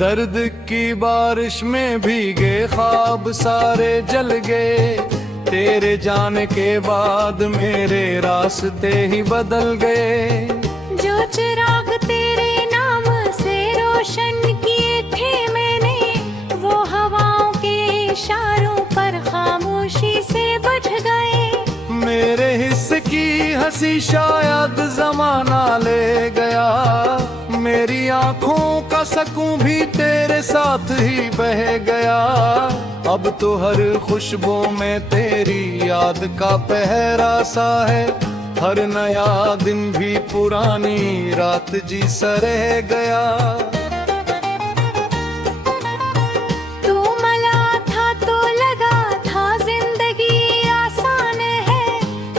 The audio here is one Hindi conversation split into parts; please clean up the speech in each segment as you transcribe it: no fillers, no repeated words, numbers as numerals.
दर्द की बारिश में भीगे ख्वाब सारे जल गए, तेरे जाने के बाद मेरे रास्ते ही बदल गए। जो चिराग तेरे नाम से रोशन किए थे मैंने, वो हवाओं के इशारों पर खामोशी से बुझ गए। मेरे हिस्से की हंसी शायद जमाना ले गया, मेरी आंखों का सकूं भी तेरे साथ ही बह गया। अब तो हर खुशबू में तेरी याद का पहरा सा है, हर नया दिन भी पुरानी रात जी सा रह गया। तू मला था तो लगा था जिंदगी आसान है,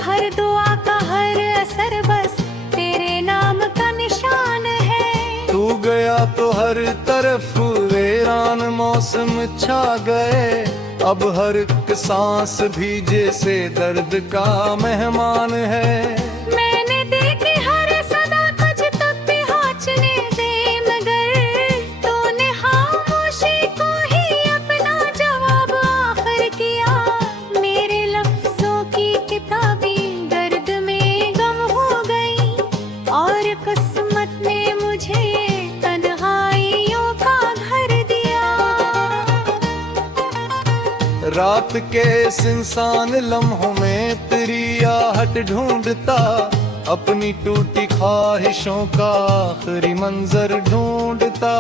हर दुआ का हर असर बस तेरे नाम का निशान है। तू गया तो हर तरफ वीरान मौसम छा गए, अब हर एक सांस भी जैसे दर्द का मेहमान है। मैंने देखी हर सदा तुझ तक भी हाचने से, मगर तूने खामोशी को ही अपना जवाब आखिर किया। मेरे लफ्जों की किताबी दर्द में गम हो गई, और किस्मत ने मुझे तन्हाइयों का घर दिया। रात के सुनसान लम्हों में तेरी आहट ढूंढता, अपनी टूटी ख्वाहिशों का आखिरी मंजर ढूंढता।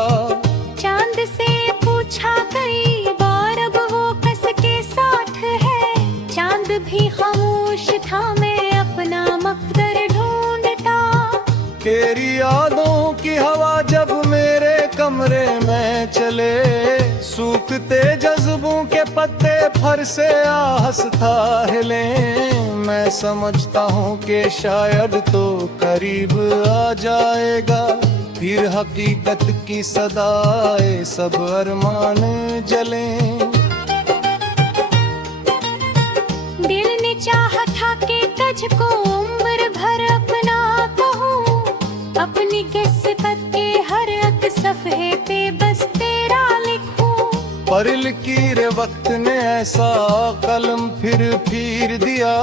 चांद से पूछा कई बार अब वो कस के साथ है, चांद भी खामोश था मैं अपना मकदर ढूंढता। तेरी यादों की हवा जब मेरे कमरे में चले, सूखते जज्बों के पत्ते फर से आहस्ता हिले। मैं समझता हूँ कि शायद तो करीब आ जाएगा, फिर हकीकत की सदाए सब अरमान जलें। दिल ने चाहा था कि तुझको उम्र भर अपना कहूँ, अपनी किस्मत के हर एक सफ़े पे बस तेरा लिखूं। पर लकीर वक्त ने ऐसा कलम फिर दिया,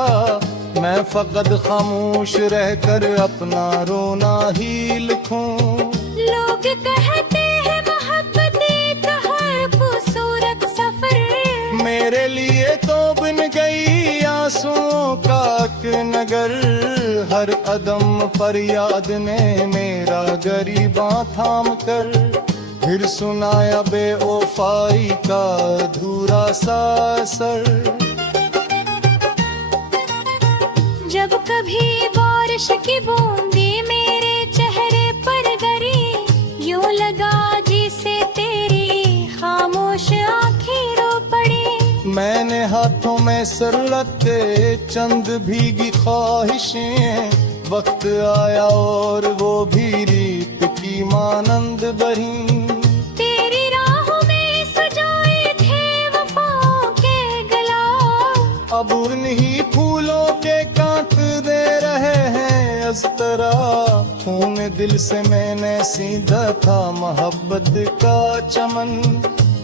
मैं फकत खामोश रहकर अपना रोना ही लिखूं। लोग कहते हैं मोहब्बत एक है खूबसूरत सफर, मेरे लिए तो बन गई आंसुओं का एक नगर। हर कदम पर याद ने मेरा गरीबा थाम कर, फिर सुनाया बेवफाई का अधूरा सा असर। जब कभी बारिश की बूंदी मेरे चेहरे पर गिरी, यूं लगा जिसे तेरी खामोश आंखें रो पड़ी। मैंने हाथों में सरलते चंद भीगी ख्वाहिशें, वक्त आया और वो भी रीत की मानंद बही। तेरी राहों में सजाए थे वफाओं के गला, अब उन्हीं फूलों के कांट दे रहे हैं अस्तरा। खून दिल से मैंने सीधा था मोहब्बत का चमन,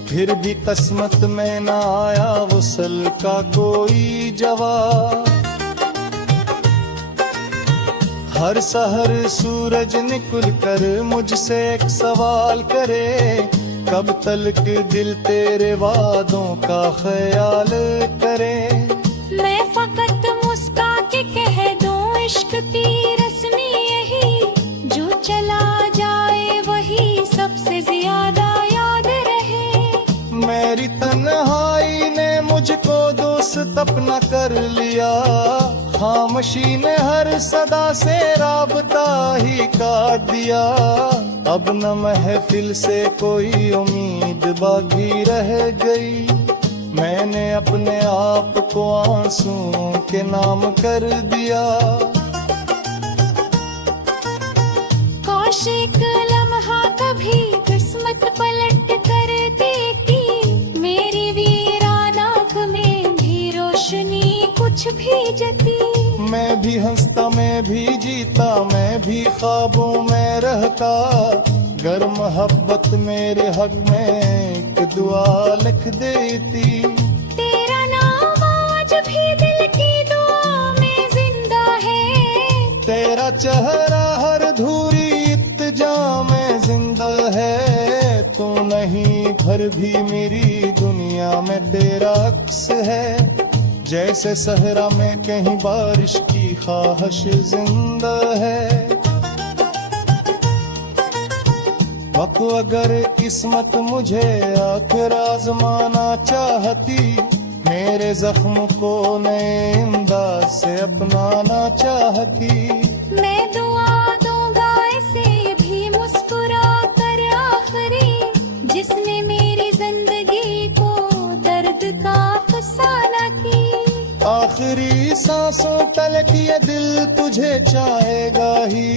फिर भी किस्मत में न आया वसल का कोई जवाब। हर सहर सूरज निकल कर मुझसे एक सवाल करे, कब तलक दिल तेरे वादों का ख्याल करे। मैं फकत मुस्का के कह दूं इश्क की रस्मी यही, जो चला जाए वही सबसे ज्यादा याद रहे। मेरी तन्हाई ने मुझको दोस्त अपना कर लिया, खामोशी ने हर सदा से राबता ही काट दिया। अब न महफिल से कोई उम्मीद बाकी रह गई, मैंने अपने आप को आंसुओं के नाम कर दिया। काश एक लम्हा कभी किस्मत पलट कर देती, मेरी वीरान आँख में भी रोशनी कुछ भी जती। मैं भी हंसता, मैं भी जीता, मैं भी ख्वाबों में रहता, गर मोहब्बत मेरे हक में एक दुआ लिख देती, तेरा नाम आज भी दिल की दुआ में जिंदा है। तेरा चेहरा हर धूरी इत्तिजा में जिंदा है। तू नहीं फिर भी मेरी दुनिया में तेरा अक्स है, जैसे सहरा में कहीं बारिश की ख्वाहिश जिंदा है। वक्त अगर किस्मत मुझे आखिर आजमाना चाहती, मेरे जख्म को नए अंदाज से अपनाना चाहती, मैं दुआ दूंगा इसे भी मुस्कुरा कर आखिरी, जिसने मेरी जिंदगी को दर्द का अफसाना की। आखिरी सांसों तलक ये दिल तुझे चाहेगा ही,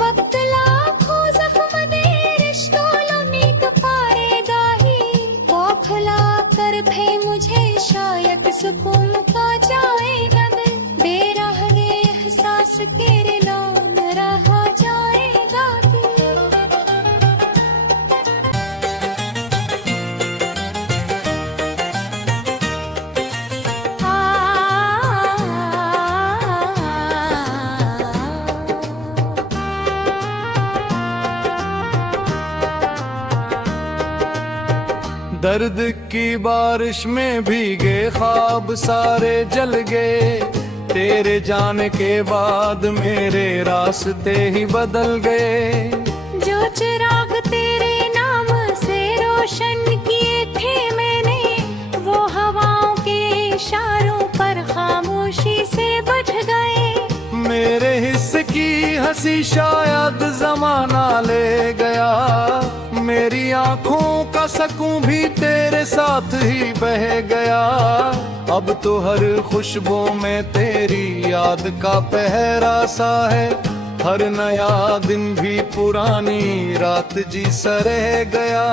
वक्त लाखों जख्म दे रिश्तों लुनीक पारेगा ही, बौखला कर भी मुझे शायद सुकून पा जाएगा दिल, बेराह ये एहसास के रिला न रहा जाएगा दिल। दर्द की बारिश में भीगे ख्वाब सारे जल गए, तेरे जाने के बाद मेरे रास्ते ही बदल गए। जो चिराग तेरे नाम से रोशन किए थे मैंने, वो हवाओं के इशारों पर खामोशी से बुझ गए। मेरे हिस्से की हंसी शायद जमाना ले गया, मेरी आंखों का सकूं भी तेरे साथ ही बह गया। अब तो हर खुशबू में तेरी याद का पहरा सा है, हर नया दिन भी पुरानी रात जी सा रह गया।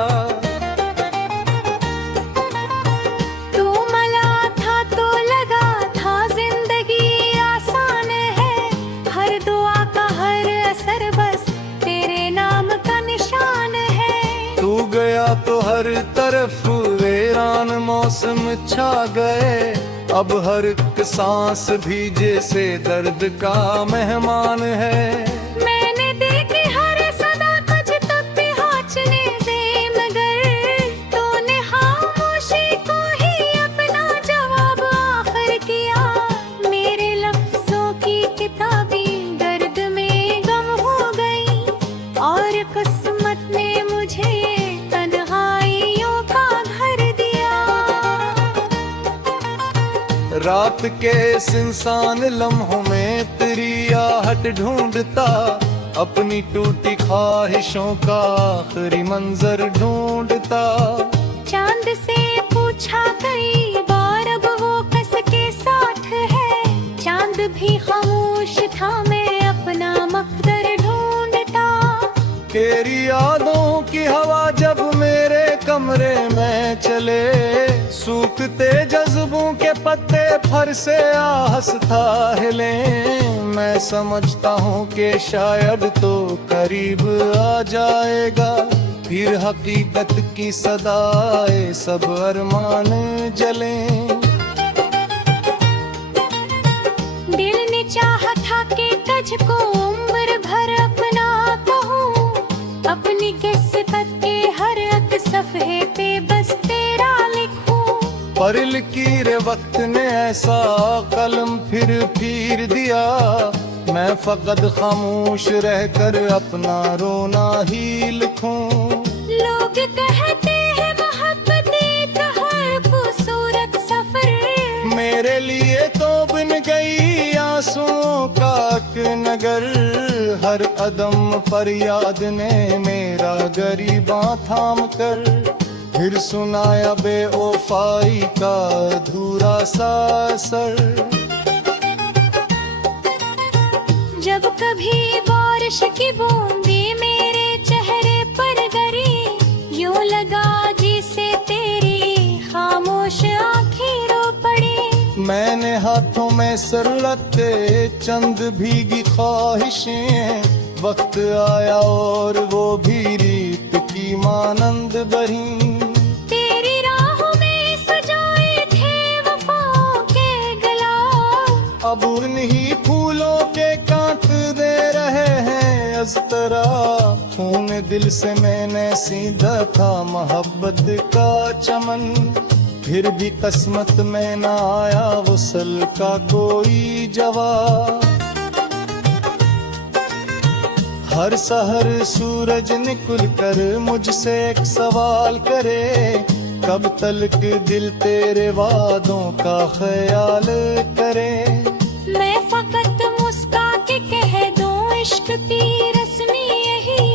तू मला था तो लगा था जिंदगी आसान है, हर दुआ का हर असर बस तेरे नाम का निशान है। तू गया तो हर तरफ वीरान मौसम छा गए, अब हर एक सांस भी जैसे दर्द का मेहमान है। मैंने देखी हर सदा तुझ तक भी हाचने से, मगर तूने खामोशी को ही अपना जवाब आखिर किया। मेरे लफ्जों की किताबी दर्द में गम हो गई, और किस्मत ने मुझे तन्हाइयों का घर दिया। रात के सुनसान लम्हों में तेरी आहट ढूंढता, अपनी टूटी ख्वाहिशों का आखिरी मंजर ढूंढता। चांद से पूछा कई बार अब वो कस के साथ है, चांद भी खामोश था मैं अपना मकदर ढूंढता। तेरी यादों की हवा जब मेरे कमरे में चले, सूखते जज्बों के पत्ते फर से आहस्ता हिले। मैं समझता हूँ कि शायद तो करीब आ जाएगा, फिर हकीकत की सदाए सब अरमान जलें। दिल ने चाहा था कि तुझको उम्र भर अपना कहूँ, अपनी किस्मत के हर एक सफ़े पे बस तेरा लिखूं। पर लकीर वक्त ने ऐसा कलम फिर दिया, मैं फकत खामोश रहकर अपना रोना ही लिखूं। लोग कहते हैं मोहब्बत एक हर खूबसूरत सफर, मेरे लिए तो बन गई आंसुओं का एक नगर। हर अदम पर याद ने मेरा गरीबा थाम कर, फिर सुनाया बेवफाई का अधूरा सा असर। जब कभी बारिश की बूंदी मेरे चेहरे पर गिरी, यूं लगा जिसे तेरी खामोश आँखें रो पड़ी। मैंने हाथों में सर रखे चंद भीगी ख्वाहिशें, वक्त आया और वो भी भरी। तेरी राहों में सजाए थे वफाओं के गला, अब उन्हीं फूलों के कांट दे रहे हैं अस्तरा। खून दिल से मैंने सीधा था मोहब्बत का चमन, फिर भी किस्मत में न आया वसल का कोई जवाब। हर सहर सूरज निकल कर मुझसे एक सवाल करे, कब तलक दिल तेरे वादों का ख्याल करे। मैं फकत मुस्का के कह दूं इश्क की रस्मी यही,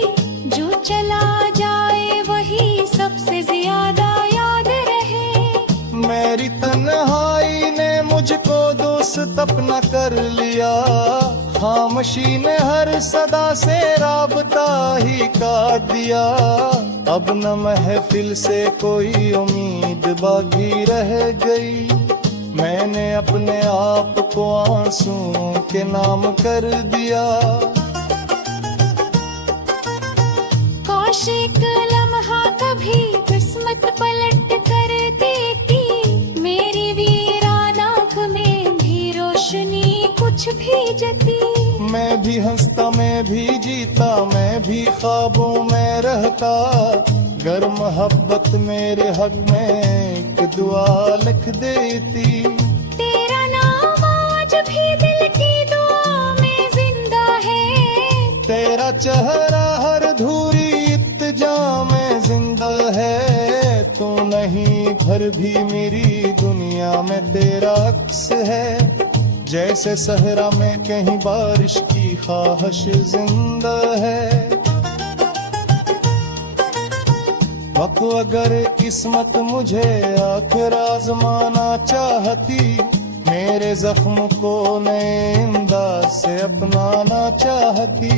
जो चला जाए वही सबसे ज्यादा याद रहे। मेरी तन्हाई ने मुझको दोस्त अपना कर लिया, खामोशी ने हर सदा से राबता ही काट दिया। अब न महफिल से कोई उम्मीद बाकी रह गई, मैंने अपने आप को आंसुओं के नाम कर दिया। कौशिक लम्हा कभी किस्मत पलट कर देती, मेरी वीरान आँख में भी रोशनी कुछ भी जती। मैं भी हंसता, मैं भी जीता, मैं भी ख्वाबों में रहता, गर मोहब्बत मेरे हक में एक दुआ लिख देती। तेरा नाम आज भी दिल की दुआ में जिंदा है, तेरा चेहरा हर धूरी इत्तिजा में जिंदा है। तू नहीं फिर भी मेरी दुनिया में तेरा अक्स है, जैसे सहरा में कहीं बारिश की ख्वाहिश जिंदा है। वक़्त अगर किस्मत मुझे आखिर आजमाना चाहती, मेरे जख्म को नए अंदाज से अपनाना चाहती।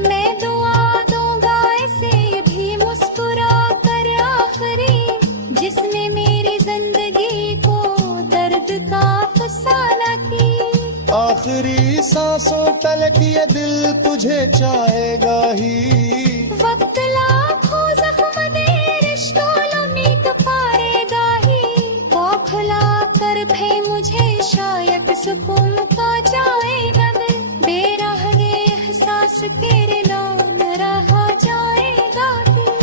मैं दुआ दूंगा इसे भी मुस्कुरा कर आखिरी, जिसने मेरी जिंदगी को दर्द का फसाना की। आखिरी सांसों तलक ये दिल तुझे चाहेगा ही, वक्त लाखों जख्म दे रिश्तों लुनीक पारेगा ही। बौखला कर भी मुझे शायद सुकून पा जाएगा दिल, बेराह ये एहसास तेरे नाम रहा जाएगा दिल।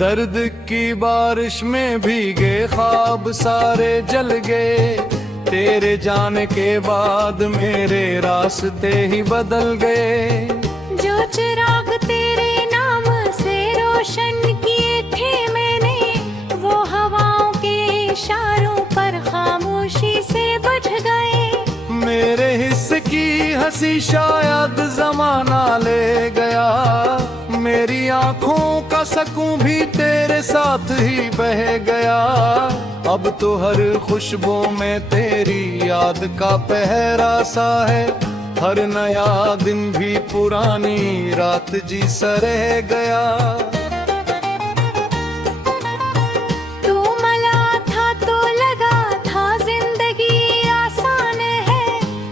दर्द की बारिश में भीगे ख्वाब सारे जल गए, तेरे जाने के बाद मेरे रास्ते ही बदल गए। जो चिराग तेरे नाम से रोशन किए थे मैंने, वो हवाओं के इशारों पर खामोशी से बुझ गए। मेरे हिस्से की हंसी शायद जमाना ले गया, मेरी आंखों का सकूं भी तेरे साथ ही बह गया। अब तो हर खुशबू में तेरी याद का पहरा सा है, हर नया दिन भी पुरानी रात जी सा रह गया। तू मला था तो लगा था जिंदगी आसान है,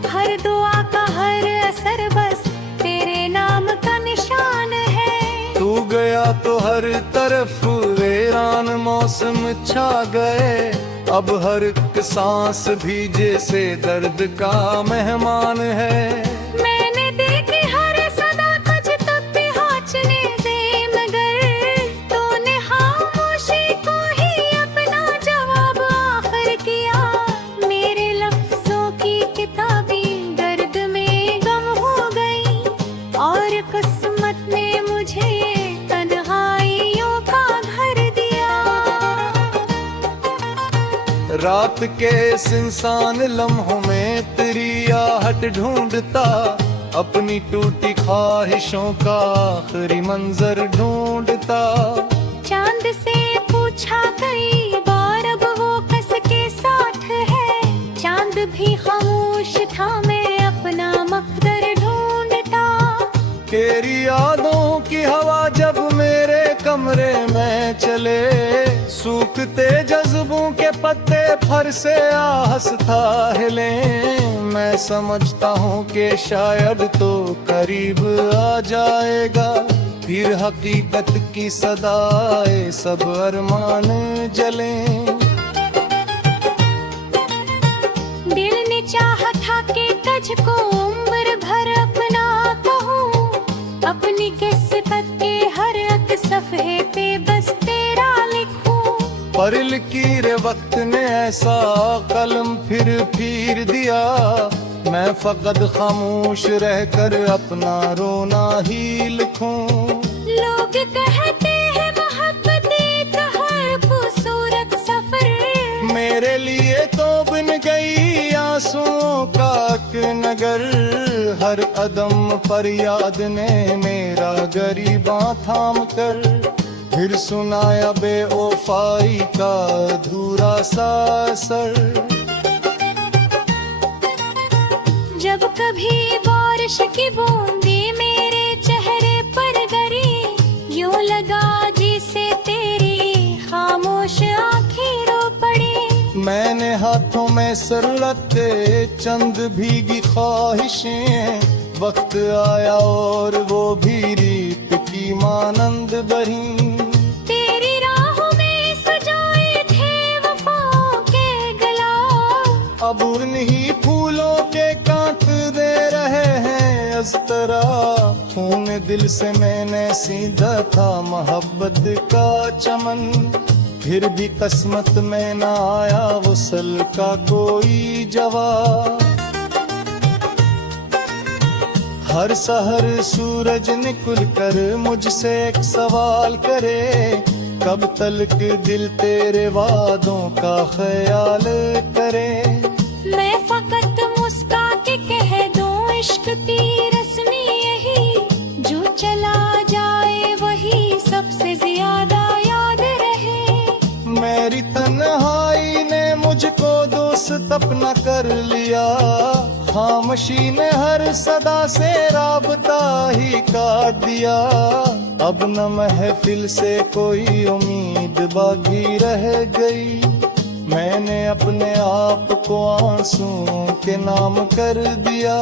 हर दुआ का हर असर बस तेरे नाम का निशान है। तू गया तो हर तरफ वीरान मौसम छा गए, अब हर एक सांस भी जैसे दर्द का मेहमान है। मैंने देखी हर सदा तुझ तक भी हाचने से, मगर तूने खामोशी को ही अपना जवाब आखिर किया। मेरे लफ्जों की किताबी दर्द में गम हो गई, और किस्मत ने मुझे तन्हाइयों का घर दिया। रात के सुनसान लम्हों में तेरी आहट ढूंढता, अपनी टूटी ख्वाहिशों का आखिरी मंजर ढूंढता। चांद से पूछा कई बार अब वो कस के साथ है, चांद भी खामोश था मैं अपना मकदर ढूंढता। तेरी यादों की हवा जब मेरे कमरे में चले, सूखते जज्बों के पत्ते फर से आहस्ता हिले। मैं समझता हूँ कि शायद तो करीब आ जाएगा, फिर हकीकत की सदाए सब अरमान जलें। दिल ने चाहा था कि तुझको उम्र भर अपना कहूँ, अपनी किस्मत के हर एक सफ़े पे बस तेरा लिखूं। पर लकीर वक्त ने ऐसा कलम फिर दिया, मैं फकत खामोश रहकर अपना रोना ही लिखूं। लोग कहते हैं मोहब्बत एक हर खूबसूरत सफर, मेरे लिए तो बन गई आंसुओं का एक नगर। हर कदम पर याद ने मेरा गरीबा थाम कर, फिर सुनाया बेवफाई का अधूरा सा असर। जब कभी बारिश की बूंदे मेरे चेहरे पर गिरी, यूं लगा जैसे तेरी खामोश आंखें रो पड़ी। मैंने हाथों में सर रखे चंद भीगी ख्वाहिशें, वक्त आया और वो भी रीत की मानंद बही। तेरी राहों में सजाए थे वफाओं के गला, अब उन्हीं फूलों के कांट दे रहे हैं अस्तरा। खून दिल से मैंने सीधा था मोहब्बत का चमन, फिर भी किस्मत में न आया वसल का कोई जवाब। हर सहर सूरज निकल कर मुझसे एक सवाल करे, कब तलक दिल तेरे वादों का ख्याल करे। मैं फकत मुस्का के कह दूं इश्क की रस्मी यही, जो चला जाए वही सबसे ज्यादा याद रहे। मेरी तन्हाई ने मुझको दोस्त अपना कर लिया, खामोशी ने हर सदा से राबता ही काट दिया। अब न महफिल से कोई उम्मीद बाकी रह गई, मैंने अपने आप को आंसुओं के नाम कर दिया।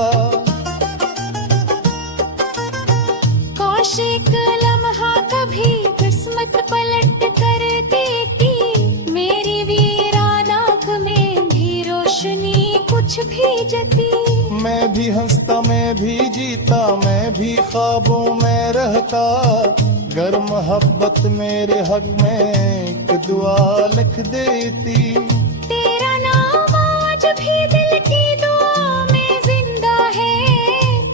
काश एक लम्हा कभी किस्मत पलट कर देती, मेरी वीरान आँख में भी रोशनी कुछ भी जती। मैं भी हंसता, मैं भी जीता, मैं भी ख्वाबों में रहता, गर मोहब्बत मेरे हक में एक दुआ लिख देती। तेरा नाम आज भी दिल की दुआ में जिंदा है,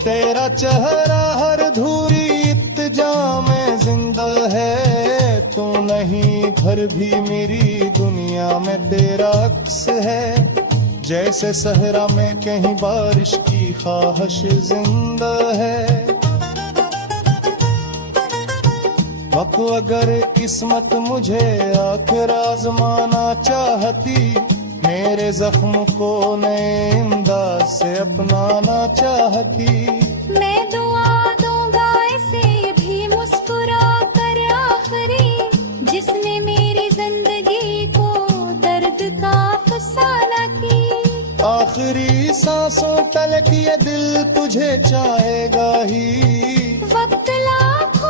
तेरा चेहरा हर धूरी इत्तिजा में जिंदा है। तू नहीं फिर भी मेरी दुनिया में तेरा अक्स है, जैसे सहरा में कहीं बारिश की ख्वाहिश जिंदा है। वक्त अगर किस्मत मुझे आखिर आजमाना चाहती, मेरे जख्म को नए अंदाज से अपनाना चाहती। मैं दुआ दूंगा इसे भी मुस्कुरा कर आखिरी, जिसने मेरी जिंदगी को दर्द का फसाना की। आखिरी सांसों तलक ये दिल तुझे चाहेगा ही, वक्त लाख